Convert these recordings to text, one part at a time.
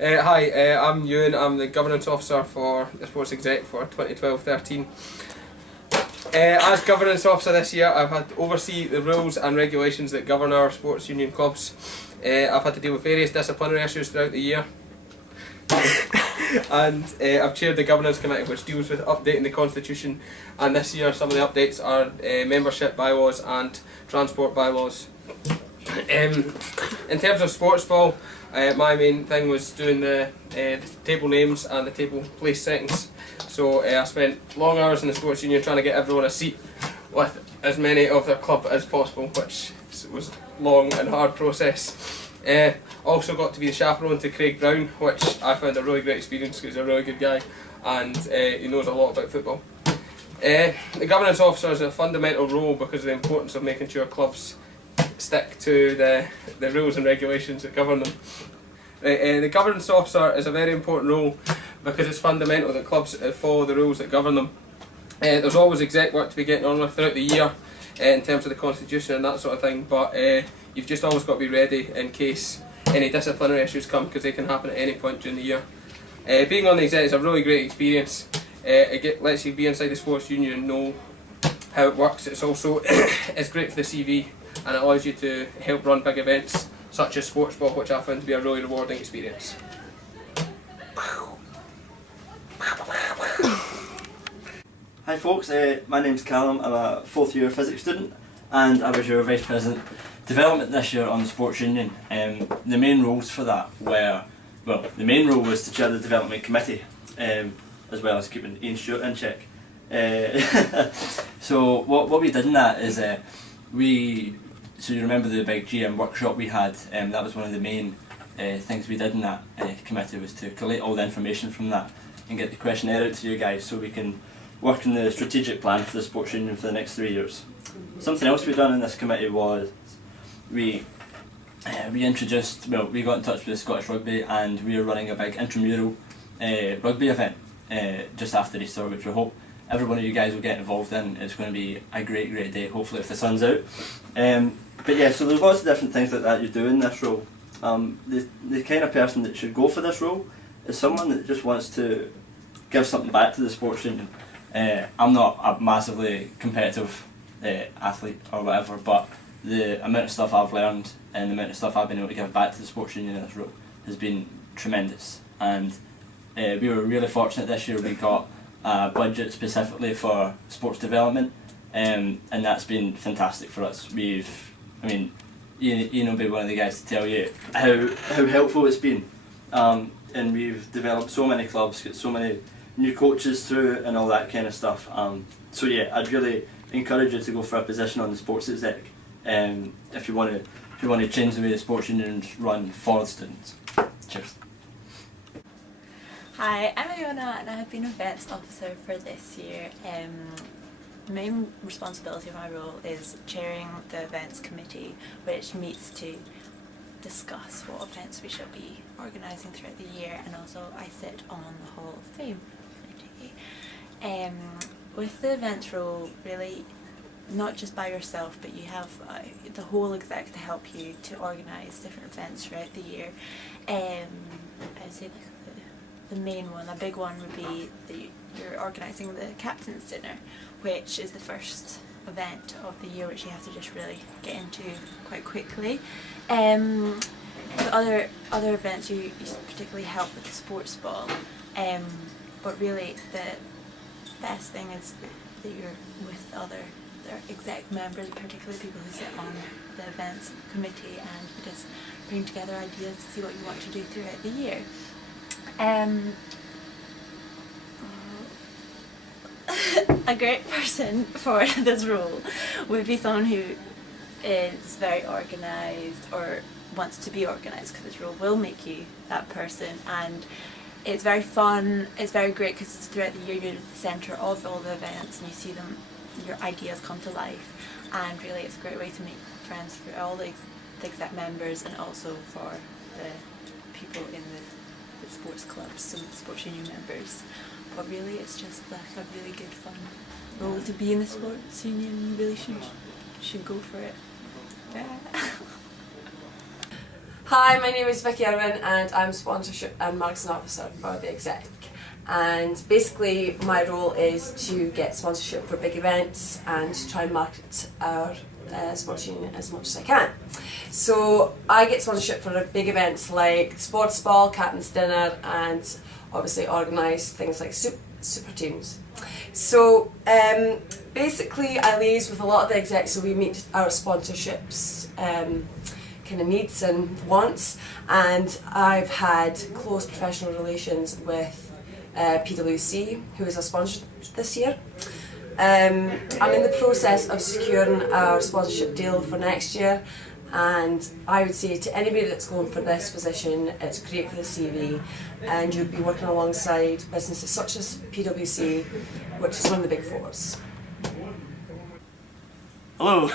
Hi, I'm Ewan. I'm the Governance Officer for the Sports Exec for 2012-13. As Governance Officer this year, I've had to oversee the rules and regulations that govern our sports union clubs. I've had to deal with various disciplinary issues throughout the year. And I've chaired the Governance Committee, which deals with updating the Constitution, and this year some of the updates are membership bylaws and transport bylaws. In terms of sports ball, my main thing was doing the table names and the table place settings. So I spent long hours in the sports union trying to get everyone a seat with as many of their club as possible, which was a long and hard process. Also got to be the chaperone to Craig Brown, which I found a really great experience because he's a really good guy and he knows a lot about football. The governance officer is a fundamental role because of the importance of making sure clubs stick to the rules and regulations that govern them. The governance officer is a very important role because it's fundamental that clubs follow the rules that govern them. There's always exec work to be getting on with throughout the year in terms of the constitution and that sort of thing, but you've just always got to be ready in case any disciplinary issues come, because they can happen at any point during the year. Being on the exec is a really great experience. It lets you be inside the sports union and know how it works. It's also it's great for the CV, and it allows you to help run big events such as sports ball, which I found to be a really rewarding experience. Hi folks, my name's Callum. I'm a 4th year physics student and I was your Vice President Development this year on the Sports Union. The main roles for that were, well, the main role was to chair the Development Committee as well as keeping Ian Stewart in check. So what we did in that is so you remember the big GM workshop we had, that was one of the main things we did in that committee, was to collate all the information from that and get the questionnaire out to you guys so we can work on the strategic plan for the sports union for the next 3 years. Something else we done in this committee was we introduced, well, we got in touch with Scottish Rugby and we are running a big intramural rugby event just after Easter, which we hope every one of you guys will get involved in. It's going to be a great day, hopefully, if the sun's out. But yeah, so there's lots of different things like that you do in this role. The kind of person that should go for this role is someone that just wants to give something back to the sports union. I'm not a massively competitive athlete or whatever, but the amount of stuff I've learned and the amount of stuff I've been able to give back to the sports union in this role has been tremendous. And we were really fortunate this year. We got a budget specifically for sports development, and that's been fantastic for us. Ian will be one of the guys to tell you how helpful it's been, and we've developed so many clubs, got so many new coaches through and all that kind of stuff. So yeah, I'd really encourage you to go for a position on the Sports Exec if you want to change the way the sports unions run for the students. Cheers. Hi, I'm Iona and I have been Events Officer for this year. The main responsibility of my role is chairing the Events Committee, which meets to discuss what events we should be organising throughout the year, and also I sit on the Hall of Fame Committee. With the events role, really not just by yourself, but you have the whole exec to help you to organise different events throughout the year. I'd say the main one, a big one, would be that you're organising the Captain's Dinner, which is the first event of the year, which you have to just really get into quite quickly. The other events you particularly help with the sports ball, but really the best thing is that you're with other exec members, particularly people who sit on the events committee, and you just bring together ideas to see what you want to do throughout the year. A great person for this role would be someone who is very organised or wants to be organised, because this role will make you that person, and it's very fun, it's very great because throughout the year you're at the centre of all the events and you see them, your ideas come to life, and really it's a great way to make friends for all the exec members and also for the people in the sports clubs, so the sports union members. But really it's just like a really good fun role to be in the sports union. You really should go for it. Yeah. Hi, my name is Vicky Irwin and I'm Sponsorship and Marketing Officer for the Exec. And basically my role is to get sponsorship for big events and to try and market our sports union as much as I can. So I get sponsorship for big events like Sports Ball, Captain's Dinner, and obviously organise things like super teams. So basically I liaise with a lot of the execs, so we meet our sponsorships kind of needs and wants, and I've had close professional relations with PwC, who is a sponsor this year. I'm in the process of securing our sponsorship deal for next year, and I would say to anybody that's going for this position, it's great for the CV, and you'll be working alongside businesses such as PwC, which is one of the big fours. Hello,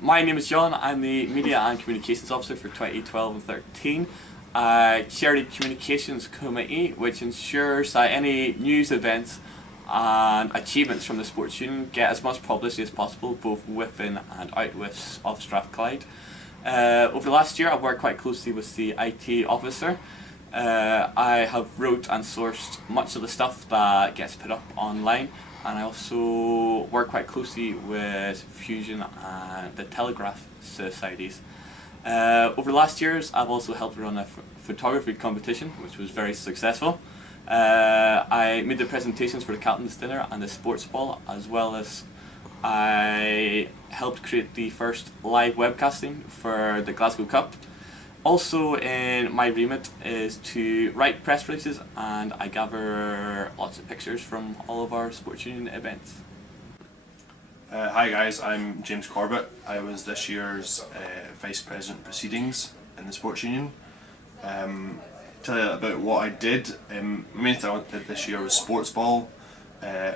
my name is John. I'm the Media and Communications Officer for 2012 and 13. I chair the Communications Committee, which ensures that any news, events and achievements from the Sports Union get as much publicity as possible, both within and out of Strathclyde. Over the last year I've worked quite closely with the IT officer. I have wrote and sourced much of the stuff that gets put up online, and I also work quite closely with Fusion and the Telegraph societies. Over the last years I've also helped run a photography competition, which was very successful. I made the presentations for the Captain's Dinner and the Sports Ball, as well as I helped create the first live webcasting for the Glasgow Cup. Also in my remit is to write press releases, and I gather lots of pictures from all of our Sports Union events. Hi guys, I'm James Corbett. I was this year's Vice President Proceedings in the Sports Union. Tell you about what I did. The main thing I did this year was Sports Ball.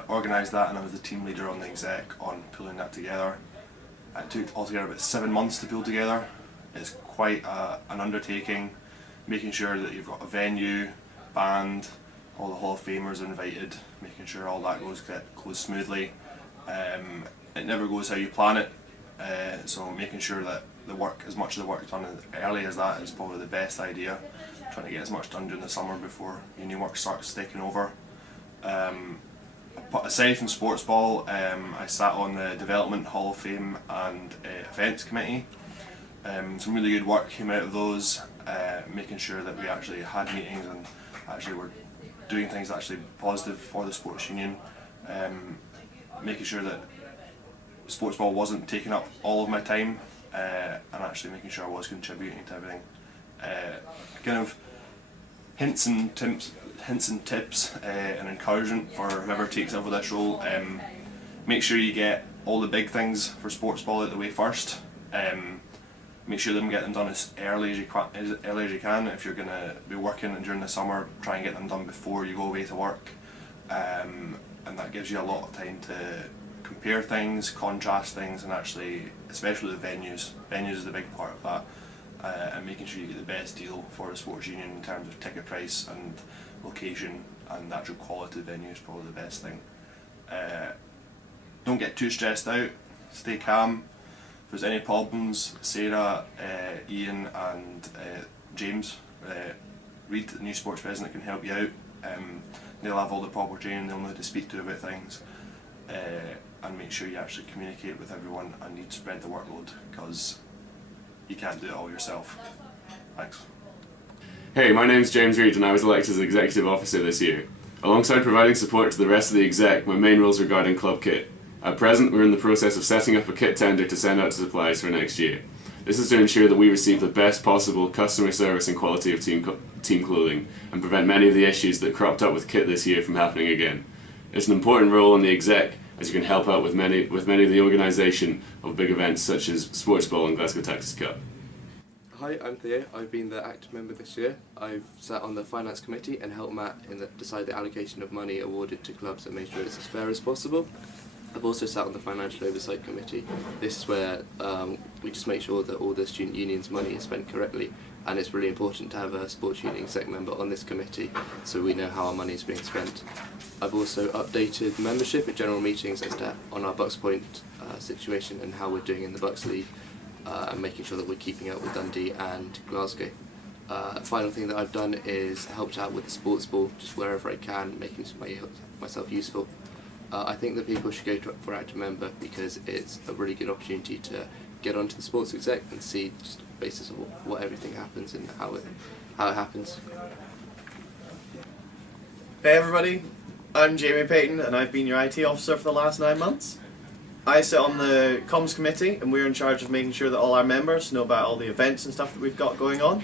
Organised that, and I was the team leader on the Exec on pulling that together. It took altogether about 7 months to pull together. It's quite an undertaking, making sure that you've got a venue, band, all the Hall of Famers invited, making sure all that goes smoothly. It never goes how you plan it, so making sure that as much of the work done as early as that is probably the best idea. Trying to get as much done during the summer before union work starts taking over. Aside from Sports Ball, I sat on the Development Hall of Fame and Events Committee. Some really good work came out of those, making sure that we actually had meetings and actually were doing things actually positive for the Sports Union, making sure that Sports Ball wasn't taking up all of my time, and actually making sure I was contributing to everything. Kind of hints and tips and encouragement for whoever takes over this role. Make sure you get all the big things for Sports Ball out the way first. Make sure them get them done as early as you can. If you're going to be working during the summer, try and get them done before you go away to work, and that gives you a lot of time to compare things, contrast things, and actually, especially the venues. Venues is the big part of that. And making sure you get the best deal for the Sports Union in terms of ticket price and location, and the actual quality of the venue is probably the best thing. Don't get too stressed out, stay calm. If there's any problems, Sarah, Ian and James Reid, the new sports president, can help you out. They'll have all the proper training, they'll know who to speak to about things, and make sure you actually communicate with everyone and you spread the workload, because you can't do it all yourself. Thanks. Hey, my name's James Reid and I was elected as Executive Officer this year. Alongside providing support to the rest of the Exec, my main role is regarding club kit. At present, we're in the process of setting up a kit tender to send out to suppliers for next year. This is to ensure that we receive the best possible customer service and quality of team clothing, and prevent many of the issues that cropped up with kit this year from happening again. It's an important role in the Exec, as you can help out with many of the organisation of big events such as Sports Ball and Glasgow Tactics Cup. Hi, I'm Theo. I've been the active member this year. I've sat on the finance committee and helped Matt decide the allocation of money awarded to clubs and made sure it's as fair as possible. I've also sat on the financial oversight committee. This is where we just make sure that all the student union's money is spent correctly, and it's really important to have a sports union exec member on this committee so we know how our money is being spent. I've also updated membership at general meetings as to on our Bucks Point situation and how we're doing in the Bucks League. and making sure that we're keeping up with Dundee and Glasgow. Final thing that I've done is helped out with the sports ball, just wherever I can, making myself useful. I think that people should go for active member because it's a really good opportunity to get onto the Sports Exec and see just the basis of what everything happens and how it happens. Hey everybody, I'm Jamie Payton and I've been your IT officer for the last 9 months. I sit on the comms committee and we're in charge of making sure that all our members know about all the events and stuff that we've got going on.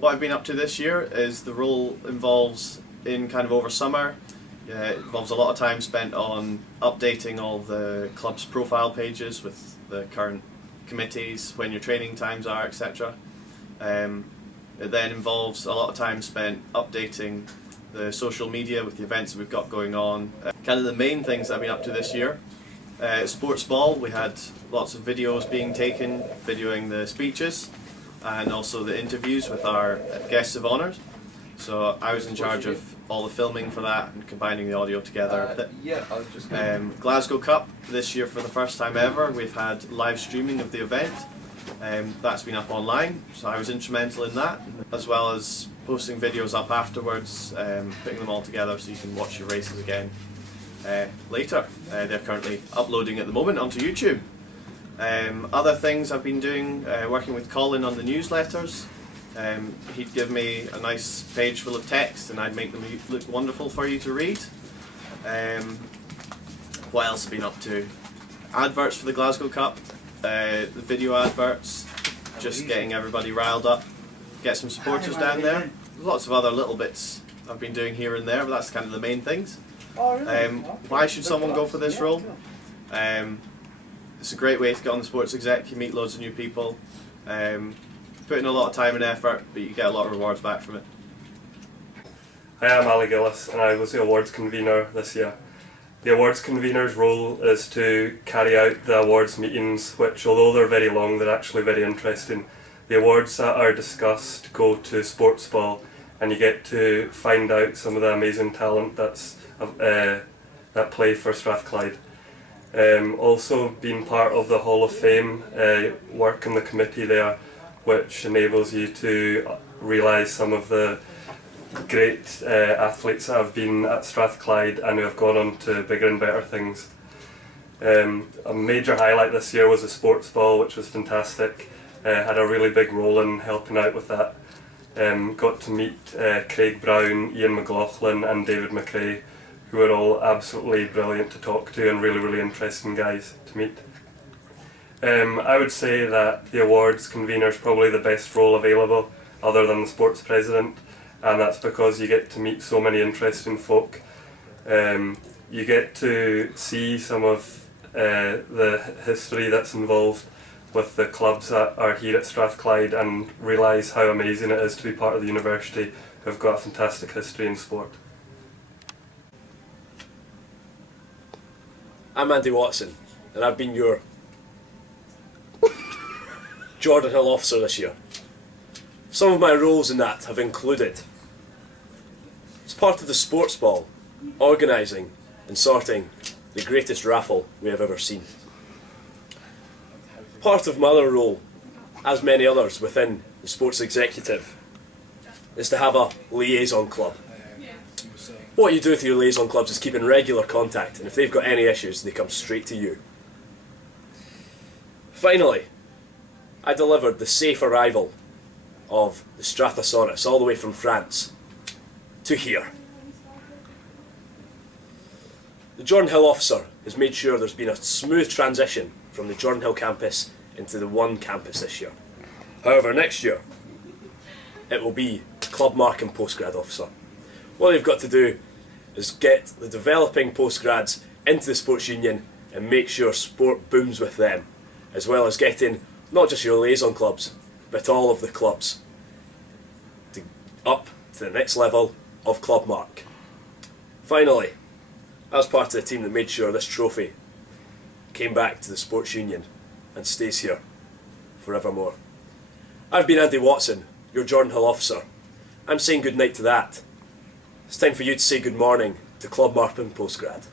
What I've been up to this year is the role involves in kind of over summer. It involves a lot of time spent on updating all the club's profile pages with the current committees, when your training times are, etc. It then involves a lot of time spent updating the social media with the events that we've got going on. Kind of the main things that I've been up to this year. Sports Ball, we had lots of videos being taken, videoing the speeches and also the interviews with our guests of honour. So I was in charge of all the filming for that and combining the audio together. Glasgow Cup, this year for the first time ever, we've had live streaming of the event. That's been up online, so I was instrumental in that, as well as posting videos up afterwards, putting them all together so you can watch your races again later. They're currently uploading at the moment onto YouTube. Other things I've been doing, working with Colin on the newsletters. He'd give me a nice page full of text and I'd make them look wonderful for you to read. What else have I been up to? Adverts for the Glasgow Cup, the video adverts, just getting everybody riled up, get some supporters down there. Lots of other little bits I've been doing here and there, but that's kind of the main things. Why should someone go for this role? It's a great way to get on the Sports Exec, you meet loads of new people, put in a lot of time and effort, but you get a lot of rewards back from it. Hi, I'm Ali Gillis and I was the awards convener this year. The awards convener's role is to carry out the awards meetings, which although they're very long, they're actually very interesting. The awards that are discussed go to Sports Ball and you get to find out some of the amazing talent that play for Strathclyde. Also being part of the Hall of Fame, work in the committee there, which enables you to realise some of the great athletes that have been at Strathclyde and who have gone on to bigger and better things. A major highlight this year was the Sports Ball, which was fantastic. Had a really big role in helping out with that. Got to meet Craig Brown, Ian McLaughlin and David McRae, who are all absolutely brilliant to talk to and really, really interesting guys to meet. I would say that the awards convener is probably the best role available other than the sports president, and that's because you get to meet so many interesting folk. You get to see some of the history that's involved with the clubs that are here at Strathclyde and realise how amazing it is to be part of the university who have got a fantastic history in sport. I'm Andy Watson and I've been your Jordan Hill officer this year. Some of my roles in that have included, as part of the Sports Ball, organising and sorting the greatest raffle we have ever seen. Part of my other role, as many others within the Sports Executive, is to have a liaison club. What you do with your liaison clubs is keep in regular contact, and if they've got any issues, they come straight to you. Finally, I delivered the safe arrival of the StrathSports all the way from France to here. The Jordan Hill officer has made sure there's been a smooth transition from the Jordan Hill campus into the one campus this year. However, next year it will be Club Mark and Postgrad officer. What they've got to do is get the developing postgrads into the sports union and make sure sport booms with them, as well as getting not just your liaison clubs, but all of the clubs up to the next level of Club Mark. Finally, I was part of the team that made sure this trophy came back to the sports union and stays here forevermore. I've been Andy Watson, your Jordan Hill officer. I'm saying good night to that. It's time for you to say good morning to Club Mark and Postgrad.